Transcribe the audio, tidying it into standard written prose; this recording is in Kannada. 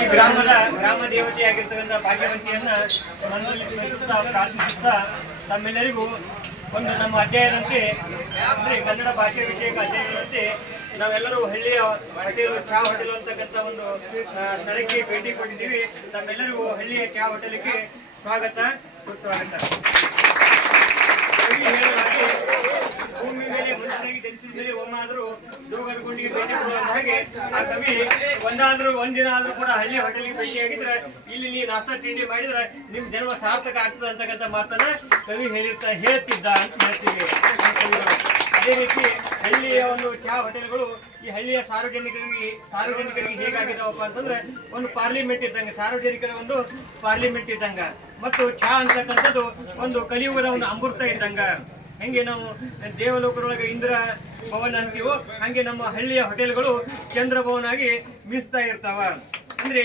ಈ ಗ್ರಾಮ ದೇವತೆಯಾಗಿರ್ತಕ್ಕಂಥ ಭಾಗ್ಯವಂತಿಯನ್ನ ಮನದಲ್ಲಿ ಸ್ಮರಿಸುತ್ತಾ ಪ್ರಾರ್ಥಿಸುತ್ತಾ ತಮ್ಮೆಲ್ಲರಿಗೂ ಒಂದು ನಮ್ಮ ಅಧ್ಯಯನಂತೆ ಅಂದರೆ ಕನ್ನಡ ಭಾಷೆ ವಿಷಯಕ ಅಧ್ಯಯನಂತೆ ನಾವೆಲ್ಲರೂ ಹಳ್ಳಿಯ ಹೋಟೆಲ್ ಚಹಾ ಹೋಟೆಲ್ ಅಂತಕ್ಕಂಥ ಒಂದು ಸ್ಥಳಕ್ಕೆ ಭೇಟಿ ಕೊಟ್ಟಿದ್ದೀವಿ. ನಮ್ಮೆಲ್ಲರಿಗೂ ಹಳ್ಳಿಯ ಚಹಾ ಹೋಟೆಲ್ಗೆ ಸ್ವಾಗತ ಸುಸ್ವಾಗತ. ಹಾಗೆ ಭೂಮಿ ಮೇಲೆ ಮನುಷ್ಯನಾಗಿ ಜನಿಸಿದ ಮೇಲೆ ಒಮ್ಮಾದರೂ ಜೋಗರಗುಂಡಿಗೆ ಭೇಟಿ ಕೊಡುವ ಹಾಗೆ ಆ ಕವಿ ಒಂದಿನ ಆದ್ರೂ ಕೂಡ ಹಳ್ಳಿ ಹೋಟೆಲ್ಗೆ ಭೇಟಿಯಾಗಿದ್ರೆ ಇಲ್ಲಿ ನೀವು ನಾಷ್ಟಾ ತಿಂಡಿ ಮಾಡಿದ್ರೆ ನಿಮ್ ಜನ್ಮ ಸಾರ್ಥಕ ಆಗ್ತದೆ ಅಂತಕ್ಕಂಥ ಮಾತನ್ನ ಕವಿ ಹೇಳ್ತಿದ್ದ ಅಂತ ಹೇಳ್ತೀವಿ. ಅದೇ ರೀತಿ ಹಳ್ಳಿಯ ಒಂದು ಚಹಾ ಹೋಟೆಲ್ಗಳು ಈ ಹಳ್ಳಿಯ ಸಾರ್ವಜನಿಕರಿಗೆ ಹೇಗಾಗಿದ್ದಾವಪ್ಪ ಅಂತಂದ್ರೆ ಒಂದು ಪಾರ್ಲಿಮೆಂಟ್ ಇದ್ದಂಗೆ, ಸಾರ್ವಜನಿಕರ ಒಂದು ಪಾರ್ಲಿಮೆಂಟ್ ಇದ್ದಂಗ. ಮತ್ತು ಚಹಾ ಅಂತಕ್ಕಂಥದ್ದು ಒಂದು ಕಲಿಯುಗದ ಒಂದು ಅಮೃತ ಇದ್ದಂಗ. ಹೆಂಗೆ ನಾವು ದೇವಲೋಕದೊಳಗೆ ಇಂದ್ರ ಭವನ ಅಂತೀವೋ ಹಂಗೆ ನಮ್ಮ ಹಳ್ಳಿಯ ಹೋಟೆಲ್ಗಳು ಚಂದ್ರ ಭವನ ಆಗಿ ಮೀಸ್ತಾ ಇರ್ತಾವ. ಅಂದ್ರೆ